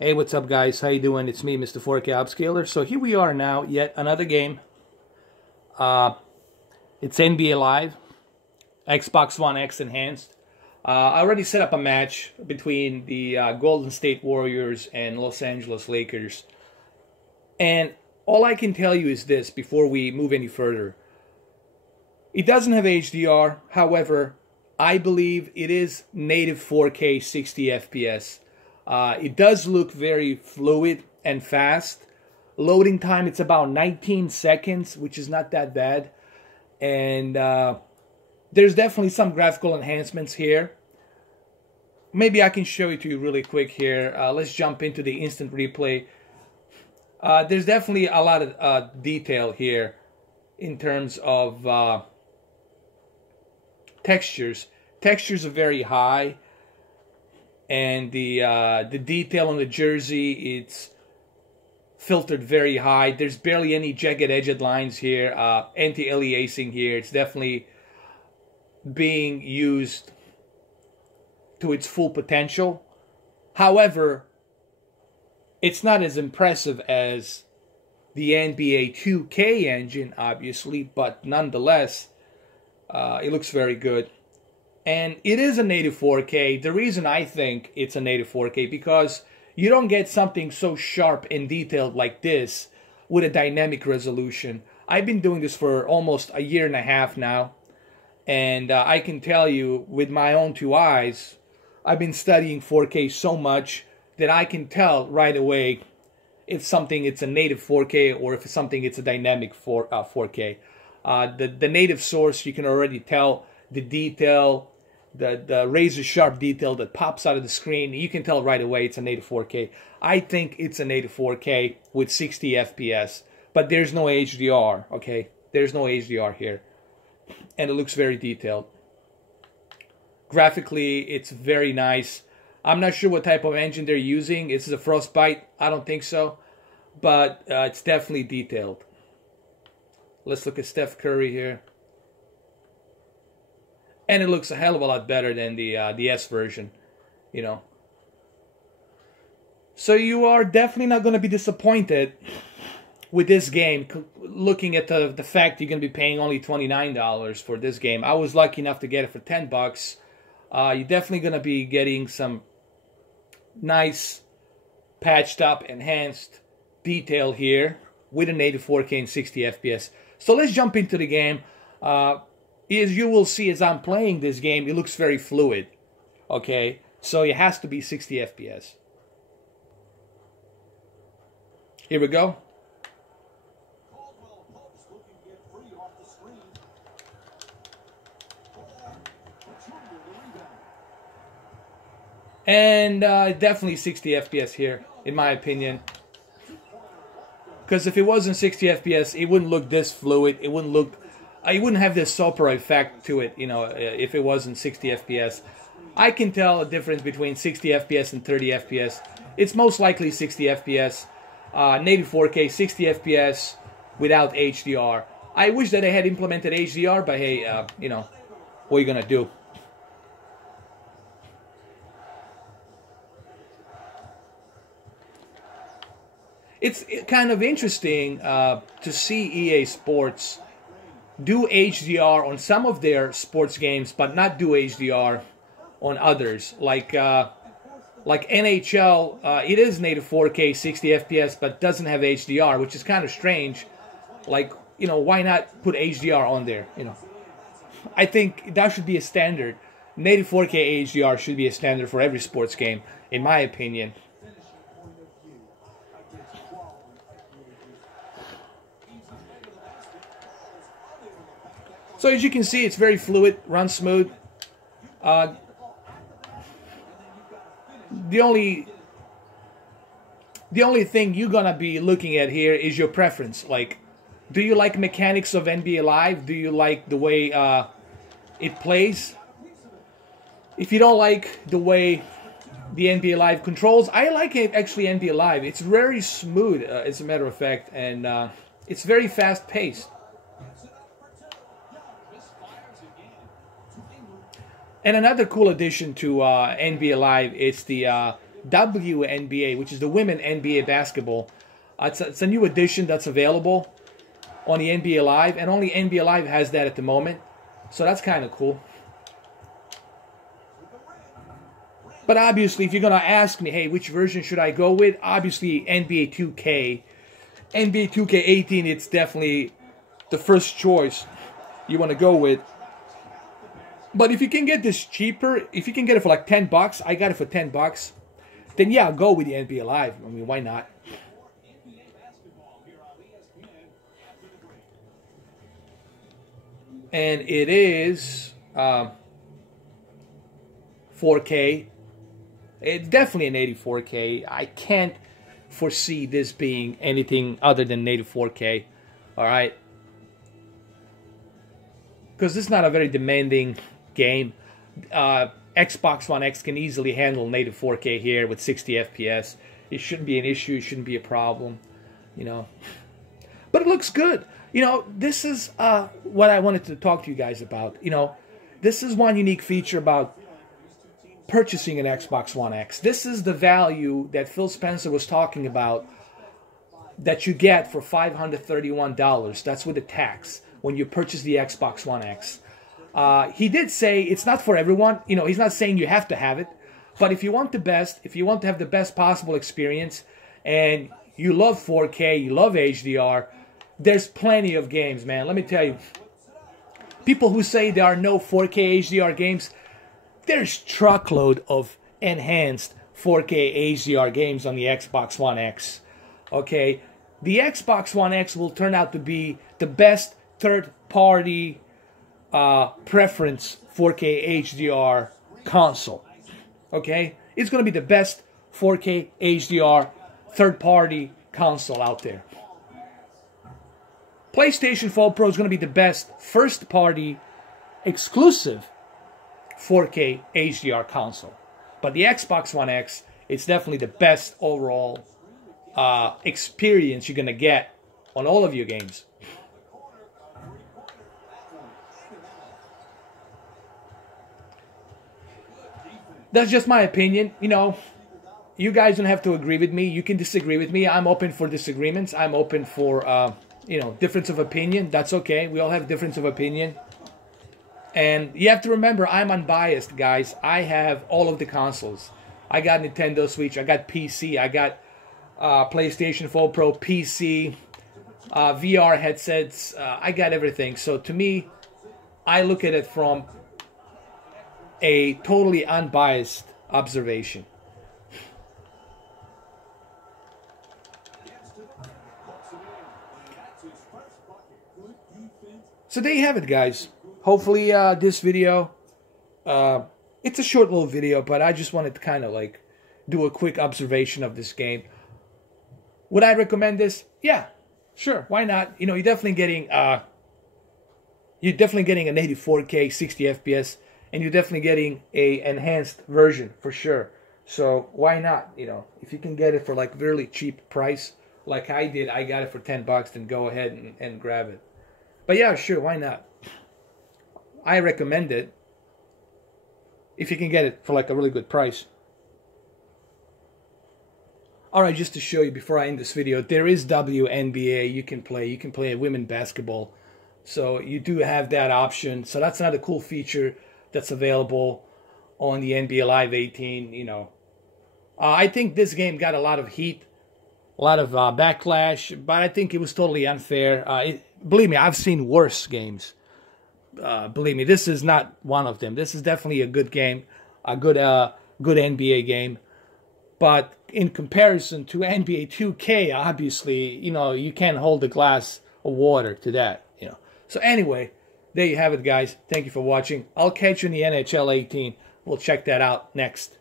Hey, what's up, guys? How you doing? It's me, Mr. 4K Upscaler. So here we are now, yet another game. It's NBA Live, Xbox One X Enhanced. I already set up a match between the Golden State Warriors and Los Angeles Lakers. And all I can tell you is this before we move any further. It doesn't have HDR. However, I believe it is native 4K 60 FPS. It does look very fluid and fast. Loading time, it's about 19 seconds, which is not that bad. And there's definitely some graphical enhancements here. Maybe I can show it to you really quick here. Let's jump into the instant replay. There's definitely a lot of detail here in terms of textures. Textures are very high. And the detail on the jersey, it's filtered very high. There's barely any jagged edged lines here. Anti-aliasing here. It's definitely being used to its full potential. However, it's not as impressive as the NBA 2K engine, obviously, but nonetheless, it looks very good. And it is a native 4K. The reason I think it's a native 4K, because you don't get something so sharp and detailed like this with a dynamic resolution. I've been doing this for almost a year and a half now. And I can tell you with my own two eyes, I've been studying 4K so much that I can tell right away if something it's a native 4K or if it's something it's a dynamic 4K. The native source, you can already tell the detail, the razor sharp detail that pops out of the screen. You can tell right away it's a native 4K. I think it's a native 4K with 60 FPS, but there's no HDR, okay? There's no HDR here. And it looks very detailed. Graphically, it's very nice. I'm not sure what type of engine they're using. Is this a Frostbite? I don't think so. But it's definitely detailed. Let's look at Steph Curry here. And it looks a hell of a lot better than the S version, you know. So you are definitely not going to be disappointed with this game, looking at the fact you're going to be paying only $29 for this game. I was lucky enough to get it for $10. You're definitely going to be getting some nice, patched up, enhanced detail here with a native 4K and 60 FPS. So let's jump into the game. As you will see as I'm playing this game, it looks very fluid. Okay, so it has to be 60 FPS. Here we go. And definitely 60 FPS here, in my opinion. Because if it wasn't 60 FPS, it wouldn't look this fluid. It wouldn't have this Sopra effect to it, you know, if it wasn't 60 FPS. I can tell a difference between 60 FPS and 30 FPS. It's most likely 60 FPS. Native 4K, 60 FPS without HDR. I wish that they had implemented HDR, but hey, you know, what are you going to do? It's kind of interesting to see EA Sports do HDR on some of their sports games, but not do HDR on others. Like NHL, it is native 4K, 60 FPS, but doesn't have HDR, which is kind of strange. Like, you know, why not put HDR on there? You know, I think that should be a standard. Native 4K HDR should be a standard for every sports game, in my opinion. So as you can see, it's very fluid, runs smooth. The only thing you're gonna be looking at here is your preference. Like, do you like mechanics of NBA Live? Do you like the way it plays? If you don't like the way the NBA Live controls, I like it actually. NBA Live, it's very smooth, as a matter of fact, and it's very fast paced. And another cool addition to NBA Live is the WNBA, which is the Women NBA Basketball. It's a new edition that's available on the NBA Live, and only NBA Live has that at the moment. So that's kind of cool. But obviously, if you're going to ask me, hey, which version should I go with? Obviously, NBA 2K. NBA 2K18, it's definitely the first choice you want to go with. But if you can get this cheaper, if you can get it for like $10, I got it for $10, then yeah, I'll go with the NBA Live. I mean, why not? And it is 4K. It's definitely an 84K. I can't foresee this being anything other than 84K. All right, because this is not a very demanding game. Xbox One X can easily handle native 4K here with 60 FPS. It shouldn't be an issue. It shouldn't be a problem, you know. But it looks good. You know, this is what I wanted to talk to you guys about. You know, this is one unique feature about purchasing an Xbox One X. This is the value that Phil Spencer was talking about that you get for $531. That's with the tax when you purchase the Xbox One X. He did say it's not for everyone. You know, he's not saying you have to have it. But if you want the best, if you want to have the best possible experience, and you love 4K, you love HDR, there's plenty of games, man. Let me tell you, people who say there are no 4K HDR games, there's truckload of enhanced 4K HDR games on the Xbox One X. Okay, the Xbox One X will turn out to be the best third-party preference 4K HDR console. Okay, it's going to be the best 4K HDR third-party console out there. PlayStation 4 Pro is going to be the best first-party exclusive 4K HDR console. But the Xbox One X, it's definitely the best overall experience you're going to get on all of your games. That's just my opinion. You know, you guys don't have to agree with me. You can disagree with me. I'm open for disagreements. I'm open for, you know, difference of opinion. That's okay. We all have difference of opinion. And you have to remember, I'm unbiased, guys. I have all of the consoles. I got Nintendo Switch. I got PC. I got PlayStation 4 Pro, PC, VR headsets. I got everything. So to me, I look at it from a totally unbiased observation. So there you have it, guys. Hopefully this video, it's a short little video, but I just wanted to kind of like do a quick observation of this game. Would I recommend this? Yeah, sure. Why not? You know, you're definitely getting an 84K 60 FPS, and you're definitely getting a enhanced version for sure. So why not? You know, if you can get it for like really cheap price, like I did, I got it for $10. Then go ahead and grab it. But yeah, sure. Why not? I recommend it if you can get it for like a really good price. Alright, just to show you before I end this video, there is WNBA you can play. You can play women basketball. So you do have that option. So that's another cool feature that's available on the NBA Live 18. You know, I think this game got a lot of heat, a lot of backlash, but I think it was totally unfair. Believe me, I've seen worse games. Believe me, this is not one of them. This is definitely a good game, a good NBA game. But in comparison to NBA 2K, obviously, you know, you can't hold a glass of water to that, you know. So anyway, there you have it, guys. Thank you for watching. I'll catch you in the NHL 18. We'll check that out next.